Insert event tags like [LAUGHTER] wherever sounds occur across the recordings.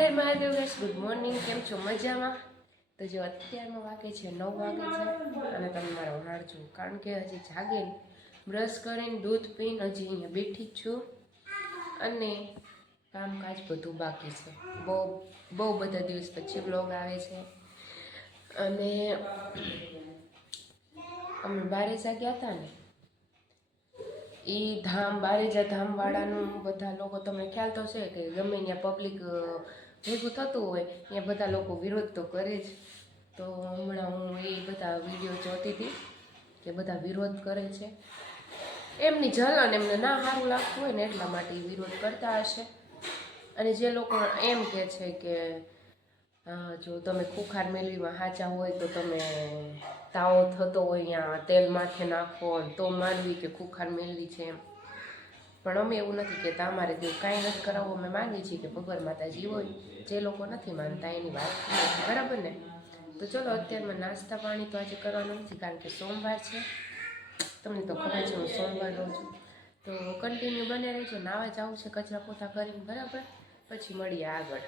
જય Mahadev guys good morning કેમ છો? મજામાં? તો જો અત્યારમાં વાગે છે નવ વાગે છે અને તમે મારા હાર છો. કારણ કે હજી જાગીને બ્રશ કરીને દૂધ પીને હજી અહીંયા બેઠી જ છું. અને કામકાજ બધું બાકી છે. બહુ બહુ બધા દિવસ પછી બ્લોગ આવે છે. અને અમે બારે જાગ્યા હતા ને એ ધામ, બારેજા ધામવાળાનું બધા લોકો, તમને ખ્યાલ તો છે કે ગમે ત્યાં પબ્લિક ભેગું થતું હોય ત્યાં બધા લોકો વિરોધ તો કરે જ. તો હમણાં હું એ બધા વીડિયો જોતી હતી કે બધા વિરોધ કરે છે. એમની જલન એમને ના સારું લાગતું હોય ને એટલા માટે વિરોધ કરતા હશે. અને જે લોકો એમ કહે છે કે જો તમે ખુખાર મેળવીમાં સાચા હોય તો તમે તાવો થતો હોય ત્યાં તેલ માથે નાખો તો માનવી કે ખુખાર મેળવી છે એમ. પણ અમે એવું નથી કહેતા, અમારે દેવ કાંઈ નથી કરાવવું, અમે માનીએ છીએ કે ભગવાન માતાજી હોય, જે લોકો નથી માનતા એની વાત. બરાબર ને? તો ચલો અત્યારમાં નાસ્તા પાણી તો આજે કરવાનું નથી, કારણ કે સોમવાર છે. તમને તો ખબર છે, હું સોમવાર રહું છું તો કન્ટિન્યુ બને રહેજો, નાવા જવું છે, કચરા પોતા કરીને, બરાબર? પછી મળીએ આગળ.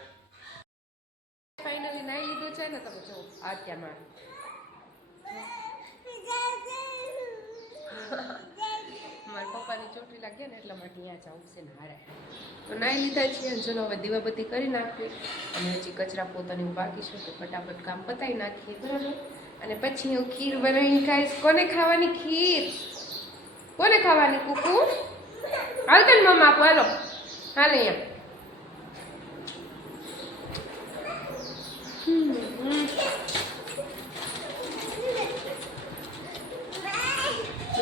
ફાઇનલી નાઈ લીધું છે ને, તમે જો ત્યાં મારું પપ્પાની ચોટી લાગે ને એટલા માટે અહીંયા જવું છે ને હારે. તો નાઈ લીધા છીએ ચલો હવે દીવાબત્તી કરી નાખીએ. અને હજી કચરા પોતાની બાકી છું તો ફટાફટ કામ પતાવી નાખીએ, બરાબર? અને પછી હું ખીર બનાવીને ખાઈશ. કોને ખાવાની ખીર? કોને ખાવાની, કુકુ? હાલ તને મમ્મા આપો, હાલો. હાલ અહીંયા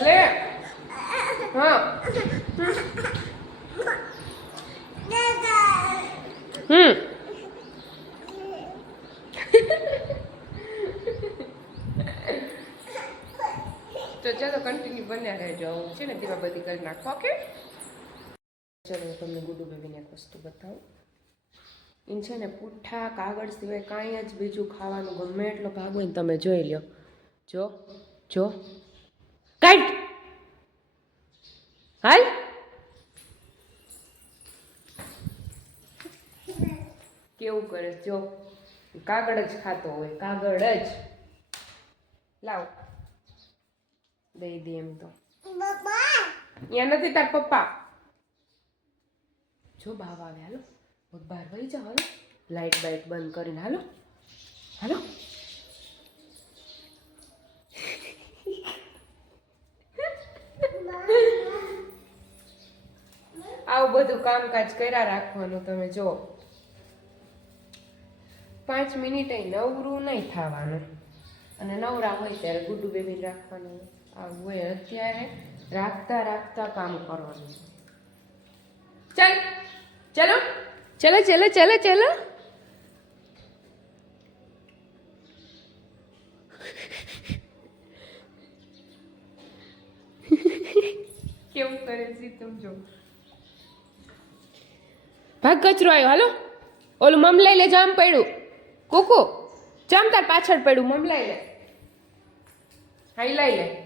લે હા હમ તો ચાલો કન્ટિન્યુ બન્યા રહેજો હું છે ને દીવા બધી કરી નાખો ઓકે ચલો તમને ગુડુ બેબીને એક વસ્તુ બતાવું. એમ છે ને પૂઠા કાગળ સિવાય કાંઈ જ બીજું ખાવાનું ગમે એટલો ભાગ હોય ને તમે જોઈ લ્યો. જો જો. કાઈટ હાલ. કેવું કરે? જો, કાગળ જ ખાતો હોય, કાગળ જ. લાવ. દઈ દે એમ તો. અહીંયા નથી તાર પપ્પા. જો બાવ આવે હાલો. બહાર વહી જાઓ હાલો. લાઈટ બાઇટ બંધ કરીને હાલો. હાલો. આવું બધું કામકાજ કર્યા રાખવાનું તમે જો. પાંચ મિનિટ નવરું નહીં થવાનું. અને નવરા હોય ત્યારે ગુડુ બેબી રાખવાનું. આવું હોય અત્યારે. રાખતા રાખતા કામ કરવાનું. ચાલ ચલો. ચલો ચલો ચલો ચલો. કેવું કરે છે તમે જો. ભાગ કચરો આવ્યો હાલો. ઓલું મમલાઈ લઈ લે જામ પડ્યું. કુકુ જામ તાર પાછળ પડ્યું મમલાઈ લે. હાઈ લઈ લે.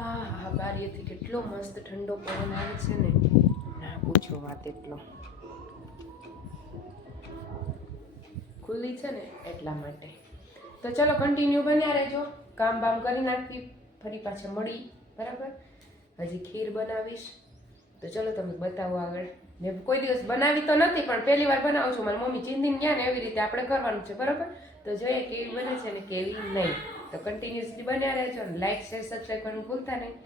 હા હા બારીએથી કેટલો મસ્ત ઠંડો પવન આવે છે ને. ના પૂછો વાત એટલો. ખુલ્લી છે ને એટલા માટે. તો ચલો કન્ટિન્યુ બન્યા રહેજો. કામ બામ કરી નાખી ફરી પાછા મળી. બરાબર? હજી ખીર બનાવીશ. તો ચલો તમે બતાવો આગળ. મેં કોઈ દિવસ બનાવી તો નથી પણ પહેલી વાર બનાવું છું. મારી મમ્મી ચિંદીને ગયા ને એવી રીતે આપણે કરવાનું છે બરાબર? તો જોઈએ કેવી બને છે ને કેવી નહીં. તો કન્ટિન્યુઅસલી બન્યા રહેજો અને લાઈક શેર સબસ્ક્રાઈબ કરવાનું ભૂલતા નહીં.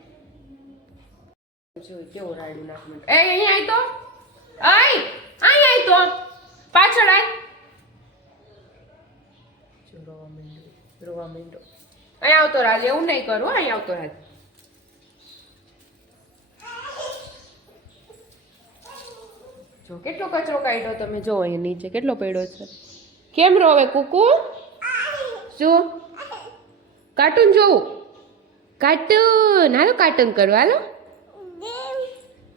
જો, કેવો રાયડું નાખવું એ, અહીંયા આવી તો. આય અહીં આય તો. પાછળ આય. જો, રોવા માંડ્યો રોવા માંડ્યો. અહીં આવતો રાજ, એવું નહીં કરું અહીં આવતો રાજ. જો, કેટલો કચરો કાઢ્યો તમે? જો અહીં નીચે કેટલો પડ્યો છે? કેમ રોવે, કુકુ? શું? કાર્ટૂન જોવું? કાર્ટૂન. હાલો કાર્ટૂન કરો હાલો.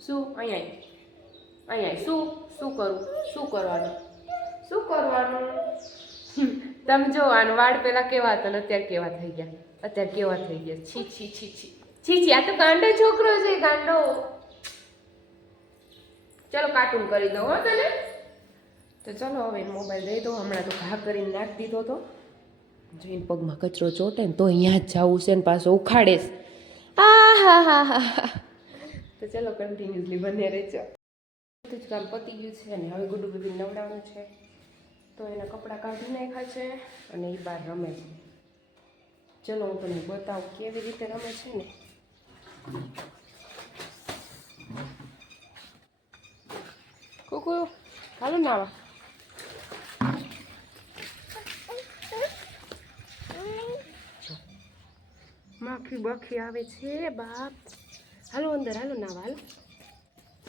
શું? અહીંયા અહીંયા શું? શું કરું? શું કરવાનું? શું કરવાનું? તમે જો આનું વાળ પહેલાં કેવા હતા ને અત્યારે કેવા થઈ ગયા. અત્યારે કેવા થઈ ગયા. છી છી છી છી. છી છી આ તો ગાંડો છોકરો છે ગાંડો. ચલો કાર્ટૂન કરી દઉં હો તને. તો ચલો હવે મોબાઈલ દઈ દો હમણાં તો ઘા કરીને નાખી દીધો તો. જોઈને પગમાં કચરો ચોટે ને તો અહીંયા જ જવું છે ને પાછો ઉખાડેશ આ હા હા હા તો ચલો કન્ટિન્યુઅસલી બને રહેજો. બધું જ કામ પતી ગયું છે અને હવે ગુડુ બેબી નવડાવવાનું છે. તો એના કપડાં કાઢી નાખ્યા છે અને એ બહાર રમે છે. ચલો હું તમને બતાવું કેવી રીતે રમે છે ને. કુકુ હાલો નાવા માખી બખી આવે છે, બાપ. હાલો અંદર, હાલો નાવા, હાલો.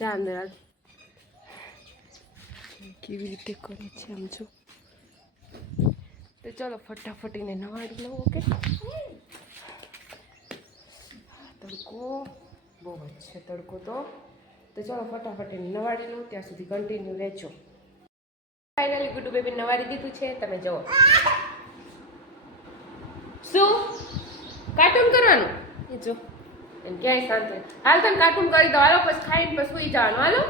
જા અંદર, હાલ. કેવી રીતે કરે છે આમ જો. તો ચલો ફટાફટીને નવાડી લઉં, ઓકે? તડકો. બહુ જ છે તડકો તો. તો ચલો ફટાફટીને નવાડી લઉં, ત્યાં સુધી કન્ટિન્યુ રહેજો. ફાઇનલી ગુડુ બેબી નવાડી દીધું છે, તમે જુઓ. શું? કાર્ટૂન કરવાનું? એ જો. એમ ક્યાંય શાંત. હાલ તમે કાર્ટૂન કરી દો હાલો પછી ખાઈને પછી સુઈ જવાનું. હાલો?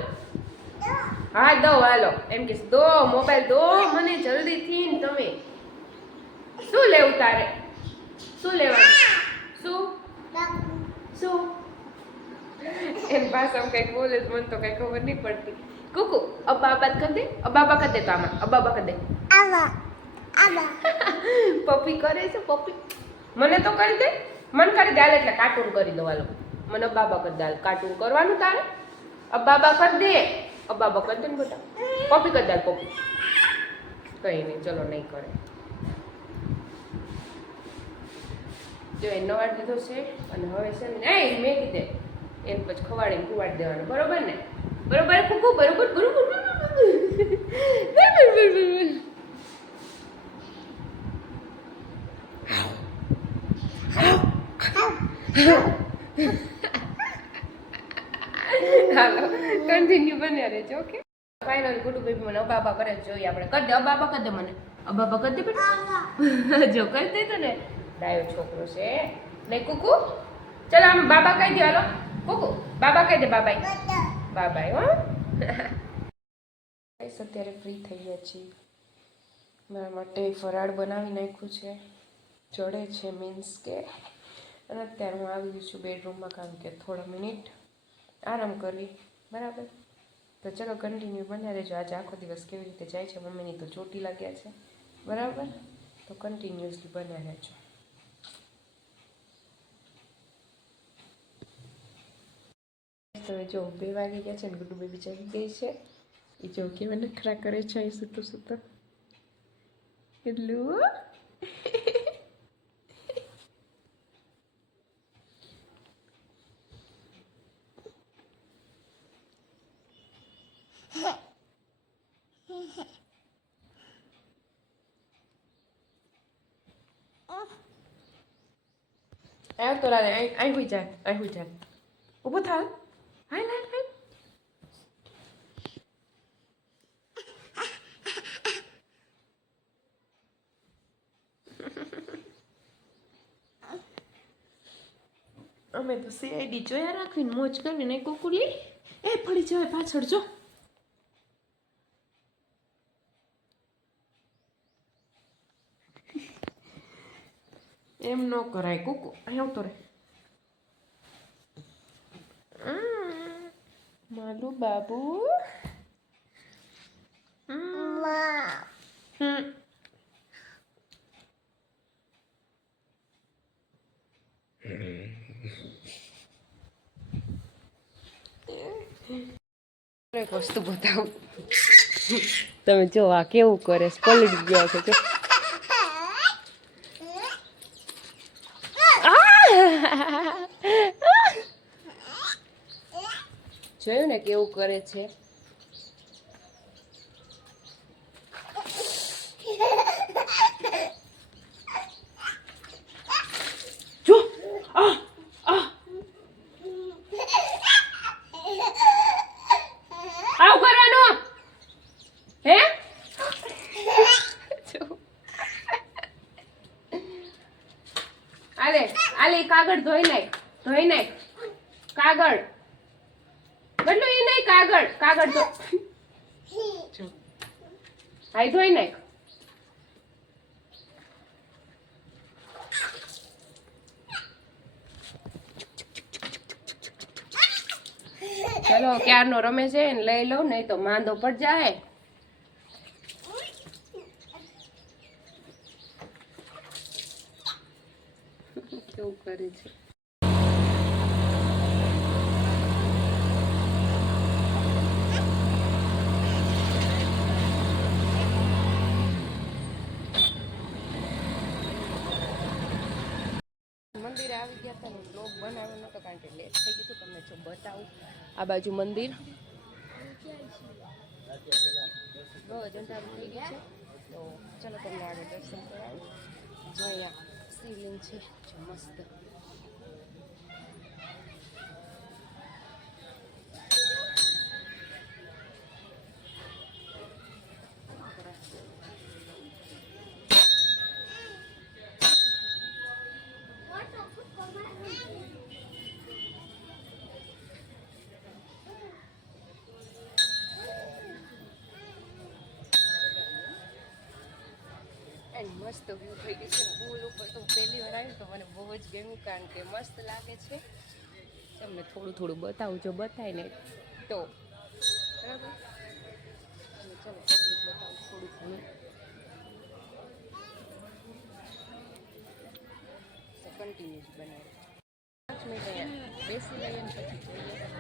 હા દો હાલો. એમ કે દો મોબાઈલ દો મને જલ્દીથી ને તમે. શું લેવું તારે? શું લેવાનું? શું? શું? એમ પાસે કંઈક બોલે મને તો કંઈ ખબર નહીં પડતી. કુકુ અબ્બા અબ્બા કરી દે. અબ્બા કરી દે તો આમાં. અબ્બા અબ્બા કરી દે. [LAUGHS] પપ્પી કરે છે પપ્પી? મને તો કરી દે. મન કરી દે એટલે કાર્ટૂન કરી દો હાલો. મને અબ્બાબા અબ્બા કરી દે કાર્ટૂન કરવાનું તારે. અબ્બાબા અબ્બા કરી દે. અબ્બાબા અબ્બા કરી દે ને બેટા કોપી કરી દે કોપી કઈ નહીં, ચલો નહીં કરે. જો એ વાર દીધો છે અને હવે છે ને, એ મેં કીધે એને પછી ખવાડીને ખુવાડી દેવાનું. બરોબર ને? બરોબર? કુકુ? બરોબર? બરોબર? બરોબર? બરોબર? હાલો કન્ટિન્યુ બન્યા રહેજો ઓકે ફાઇનલ ગુડુ બેબી મને અબાબા કરે જોઈએ આપણે. કરી દે, અબાબા કરી દે મને. અબાબા કરી દે બેટા. જો કરી દે તો ને ડાયો છોકરો છે. નહીં, કુકુ? ચાલો, આમ બાબા કહી દે, હાલો. કુકુ, બાબા કહી દે, બાબાઈ. બાબાઈ, હો. અત્યારે ફ્રી થઈ ગયા છીએ. મારા માટે ફરાળ બનાવી નાખ્યું છે. ચડે છે મીન્સ કે અને અત્યારે હું આવી ગઈ છું બેડરૂમમાં કારણ કે થોડા મિનિટ આરામ કરવી બરાબર? તો ચલો કન્ટિન્યુ બન્યા રહેજો. આજે આખો દિવસ કેવી રીતે જાય છે મમ્મીની તો ચોટી લાગ્યા છે, બરાબર? તો કન્ટિન્યુઅસલી બન્યા રહેજો. તમે જો બે વાગી ગયા છે ને ગુડુ બેબી જાગી ગઈ છે. એ જો કેવા નખરા કરે છે એ સૂતો સૂતો. કેટલું? તો લાગે અહીં અહીં હુઈ જા અહીં હુઈ જા ઊભો થા હાલ હાલ હાલ અમે તો સીઆઈડી જોયા રાખીને મોજ કરવી નહીં કુકુલી એ પડી જવાય પાછળ જો એમ ન કરાય કુકુ અહીં આવતો રે હમ, બાબુ હમ. એક વસ્તુ બતાવું તમે જો આ કેવું કરે ગયા ગયો છે કરે છે. આલે આલે કાગળ ધોઈ નાખ ધોઈ નાખ. કાગળ. કાગળ કાગળ તો. હાઈ ધોઈ નાખ. ચલો, ક્યારનો રમે છે ને લઈ લઉં, નહીં તો માંદો પડ જાય. કેવું કરે છે? મંદિરે આવી ગયા હતા ને બ્લોગ બનાવ્યો નહોતો કારણ કે લેટ થઈ ગયું તમને જો બતાવું. આ બાજુ મંદિર. બહુ અંધારું થઈ ગયા તો ચાલો તમને આગળ દર્શન કરાવું. જો અહીંયા શિવલિંગ છે મસ્ત. એન્ડ મસ્ત વ્યૂ થઈ ગયું છે. પુલ ઉપર તો પહેલી વાર આવ્યું તો મને બહુ જ ગમ્યું કારણ કે મસ્ત લાગે છે. તમને થોડું થોડું બતાવું જો બતાય ને તો, બરાબર? ચલો પબ્લિક બતાવું થોડું ઘણું. કન્ટિન્યુ જ બનાવ્યું પાંચ મિનિટ બેસી લઈએ ને પછી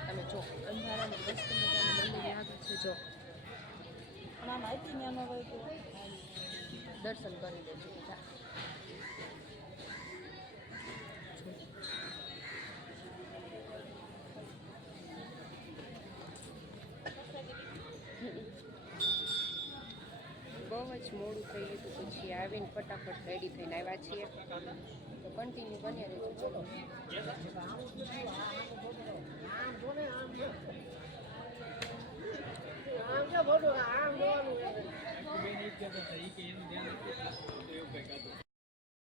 તમે જો અંધારામાં મસ્ત મજાનું મંદિર લાગે છે, જો. દર્શન કરી દેજો બધા બહુ જ મોડું થઈ ગયું હતું. પછી આવીને ફટાફટ રેડી થઈને આવ્યા છીએ. તો કન્ટિન્યુ બન્યા રહેજો. ચલો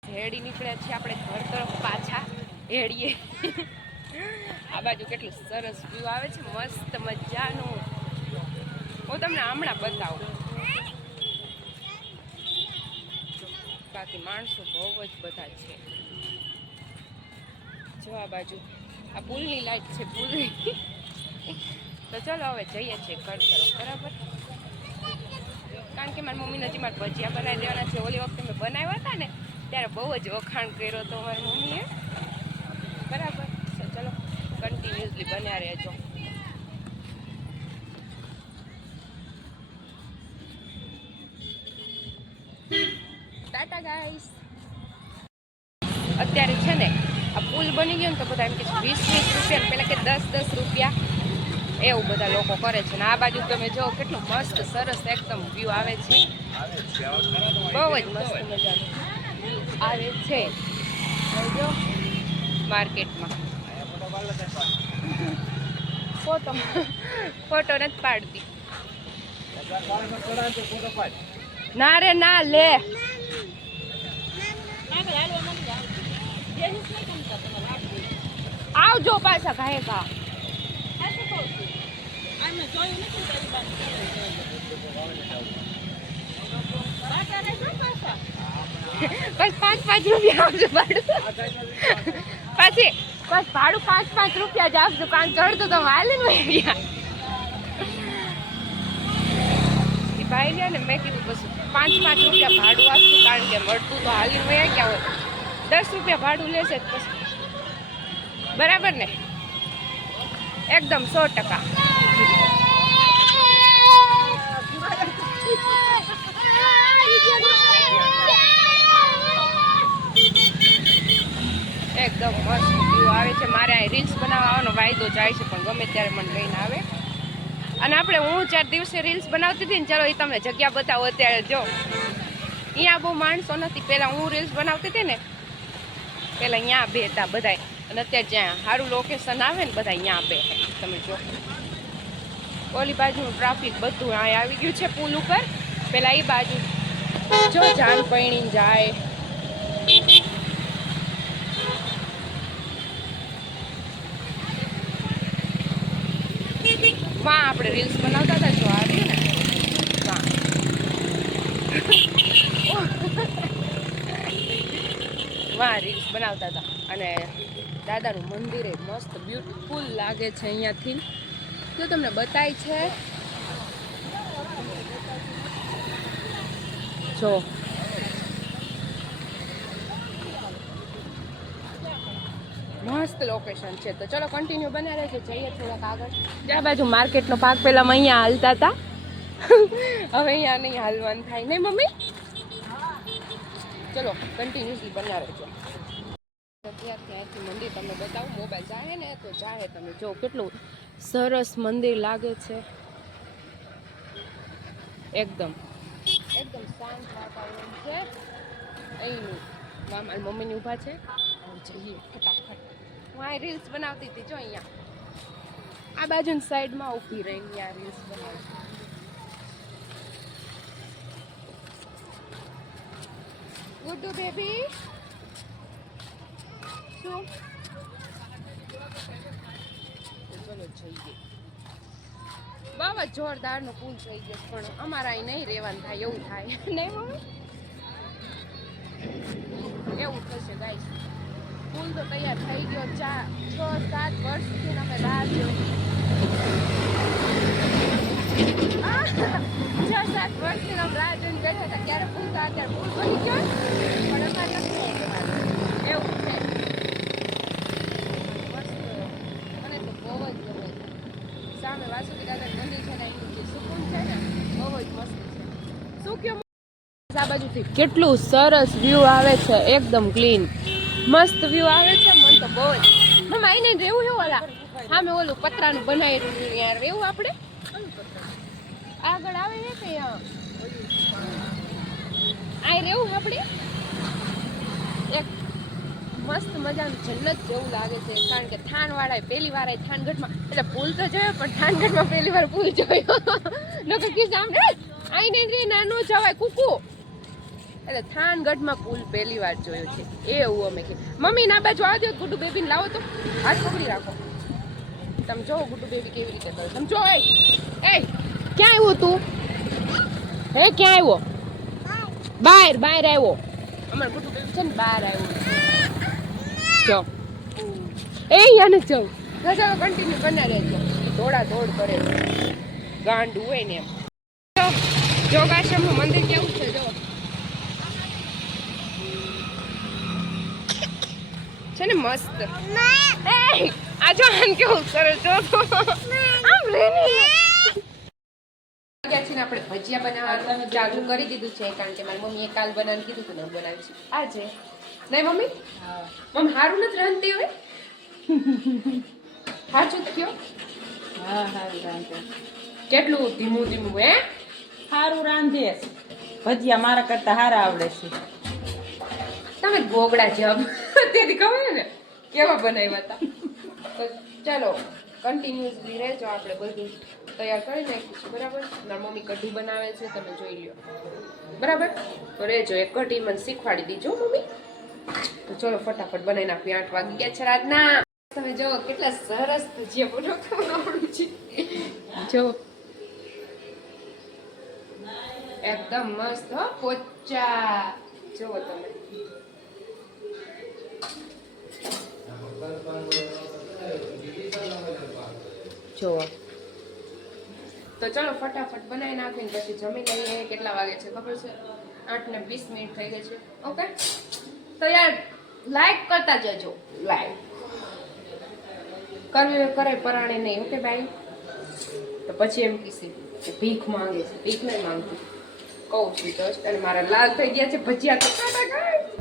હેડી નીકળ્યા છીએ આપણે ઘર તરફ પાછા. હેડીએ. આ બાજુ કેટલું સરસ વ્યૂ આવે છે. મસ્ત મજાનું. હું તમને હમણાં બતાવું. બાકી માણસો બહુ જ બધા છે. જો આ બાજુ. આ પુલની લાઈટ છે, પુલની. તો ચલો હવે જઈએ છીએ ઘર તરફ, બરાબર? કારણ કે મારી મમ્મી નથી મારે ભજીયા બનાવી દેવાના છે. ઓલી વખતે મેં બનાવ્યા હતા ને, ત્યારે બહુ જ વખાણ કર્યો હતો મારી મમ્મીએ. બરાબર? તો ચલો કન્ટિન્યુઅસલી બન્યા રહેજો. ટાટા ગાઈસ અત્યારે છે ને, આ પુલ બની ગયો ને તો બધા એમ કે વીસ વીસ રૂપિયા પહેલાં કે દસ દસ રૂપિયા. એવું બધા લોકો કરે છે. ને આ બાજુ તમે જો કેટલું મસ્ત, સરસ એકદમ વ્યૂ આવે છે. બહુ જ મસ્ત આવે છે માર્કેટમાં. ફોટો ફોટો નથી પાડતી. ના રે, ના, લે. આવજો પાછા ઘાએ ઘા બસ પાંચ પાંચ રૂપિયા આપજો ભાડું. પછી, બસ ભાડું પાંચ પાંચ રૂપિયા જ આપજો, કારણ ચડતું તો હાલી નું ગયા એ ભાઈ લ્યો ને, મેં કીધું બસ પાંચ પાંચ રૂપિયા ભાડું આપશું કારણ કે મળતું તો હાલી વયા ક્યાં હોય. દસ રૂપિયા ભાડું લેશે જ પછી. બરાબર ને? એકદમ સો ટકા. એકદમ મસ્ત વ્યૂ આવે છે. મારે અહીં રીલ્સ બનાવવા આવવાનો વાયદો જાય છે, પણ ગમે ત્યારે મને લઈને આવે. અને આપણે હું ચાર દિવસે રીલ્સ બનાવતી હતી ને, ચાલો એ તમને જગ્યા બતાવો અત્યારે જો. અહીંયા બહુ માણસો નથી. પહેલાં હું રીલ્સ બનાવતી હતી ને, પહેલાં અહીંયા બે હતા બધાય. અને અત્યારે જ્યાં સારું લોકેશન આવે ને બધા અહીંયા બેસે તમે જો. ઓલી બાજુનું ટ્રાફિક બધું અહીંયા આવી ગયું છે પુલ ઉપર. પહેલાં એ બાજુ. જો જાન પૈણી જાય. વાહ આપણે રીલ્સ બનાવતા હતા, જો આવી ને. વાહ રીલ્સ [LAUGHS] બનાવતા હતા. અને દાદાનું મંદિર એ મસ્ત બ્યુટીફુલ લાગે છે અહીંયાથી. જો તમને બતાય છે. જો. મસ્ત લોકેશન છે. તો ચલો કન્ટિન્યુ બના છે. જઈએ થોડાક આગળ. જ્યાં બાજુ માર્કેટનો પાક પહેલાં અહીંયા હાલતા હતા. હવે અહીંયા નહીં હાલવાનું થાય. નહીં મમ્મી? ચલો કન્ટિન્યુઅસલી બના રહેજો અત્યારથી મંદિર તમને બતાવું, મોબાઈલ જાહે ને, તો જાહે તમે. જો કેટલું સરસ મંદિર લાગે છે. એકદમ. એકદમ શાંત વાતાવરણ છે. અહીંનું મારી મમ્મીની ઊભા છે. જઈએ, ફટાફટ. હું આ રીલ્સ બનાવતી હતી, જો અહીંયા. આ બાજુની સાઈડમાં ઊભી રહીને આ રીલ્સ બનાવું છું ગુડ્ડુ બેબી. જઈએ બાબા જોરદારનો પુલ થઈ ગયો પણ અમારા અહીં નહીં રહેવાનું થાય, એવું થાય. [LAUGHS] નહીં મમ્મી એવું થશે ગાઈસ. પુલ તો તૈયાર થઈ ગયો ચાર છ, સાત વર્ષથી અમે રાહ જોઈ! છ, સાત વર્ષથી અમે રાહ જોઈને બેઠા હતા ત્યારે પુલ તો અત્યારે પુલ બની ગયો. પણ અમારે. એવું છે મસ્ત મને તો બહુ જ ગમે છે સામે વાસુકી દાદાનું મંદિર છે ને એનું જે સુકૂન છે ને બહુ જ મસ્ત છે શું કયો આ બાજુથી કેટલું સરસ વ્યૂ આવે છે, એકદમ ક્લીન મસ્ત વ્યૂ આવે છે, મન તો બહુ જ મમ્મા આઈને રહેવું છે ઓલા? સામે ઓલું પતરાનું બનાવેલું છે યાર રહેવું આપણે? આગળ આવે છે કે આ રહેવું આપણે? એક મસ્ત મજાનું જન્નત જેવું લાગે છે, કારણ કે થાનવાળાએ પહેલી વાર આ થાનગઢમાં એટલે પુલ તો જોયો, પણ થાનગઢમાં પહેલી વાર પુલ જોયો. લોકો આમ રે આઈને રે, નાનો જવાય કુકુ. એટલે થાનગઢમાં પુલ પહેલી વાર જોયો છે. એવું અમે કે મમ્મી, ના બાજુ આવજો, ગુડુ બેબીને લાવો તો. હાથ પકડી રાખો. તમે જો ગુડુ બેબી કેવી રીતે કરે. તમે જો એ ક્યાં આવ્યો તું? હે, ક્યાં આવ્યો? બહાર બહાર આવ્યો. અમાર ગુડુ બેબી છે ને બહાર આવ્યો જો. એ યાને જો. ચાલો કન્ટિન્યુ બના રહેજો. દોડા દોડ કરે. ગાંડ હોય ને એમ. જોગાશ્રમનું મંદિર કેવું છે ને મસ્ત. આ જો આને કેવું કરે જો આમ રેની ગયા છે ને આપણે ભજીયા બનાવવાનું ચાલુ કરી દીધું છે કારણ કે મારી મમ્મીએ કાલ બનાવી કીધું હતું ને હું બનાવીશ. આજે? નહીં મમ્મી? મમ્મી સારું નથી રાંધતી હોય સાચું કયો હા સારું રાંધે. કેટલું ધીમું ધીમું હે? સારું રાંધે. ભજીયા મારા કરતા હારા આવડે છે. તમે ગોગડા જબ તેથી ખબર ને? કેવા બનાવ્યા હતા તો ચાલો કન્ટિન્યુઅસલી રહેજો, આપણે બધું તૈયાર કરી નાખીશું, બરાબર? મારી મમ્મી કઢી બનાવે છે, તમે જોઈ લ્યો. બરાબર? તો રહેજો, એક કઢી મને શીખવાડી દીજો મમ્મી. તો ચલો, ફટાફટ બનાવી આપી આઠ વાગી ગયા છે રાતના. તમે જો કેટલા સરસ ભજીયા બનાવતા આવડું છે. જો. એકદમ મસ્ત, હો, પોચા. જુઓ તમે. જુઓ. તો ચલો ફટાફટ બનાવી નાખીને પછી જમી લઈએ. કેટલા વાગે છે ખબર છે? આઠ ને વીસ મિનિટ થઈ ગઈ છે. ઓકે? તો યાર લાઈક કરતા જજો. લાઈક કરવી કરે પરાણે નહીં. ઓકે ભાઈ? તો પછી એમ કીધી કે ભીખ માંગે છે. ભીખ નહીં માંગતી. કહું છું જસ્ટ અને મારા લાલ થઈ ગયા છે ભજીયા. તો